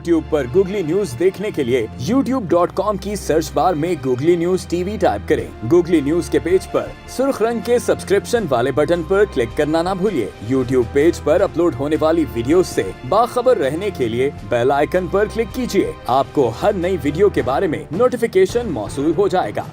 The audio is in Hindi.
YouTube पर गूगली न्यूज देखने के लिए youtube.com की सर्च बार में गूगली न्यूज टीवी टाइप करें। गूगली न्यूज के पेज पर सुर्ख रंग के सब्सक्रिप्शन वाले बटन पर क्लिक करना ना भूलिए। YouTube पेज पर अपलोड होने वाली वीडियो से बाखबर रहने के लिए बेल आइकन पर क्लिक कीजिए। आपको हर नई वीडियो के बारे में नोटिफिकेशन मौसूल हो जाएगा।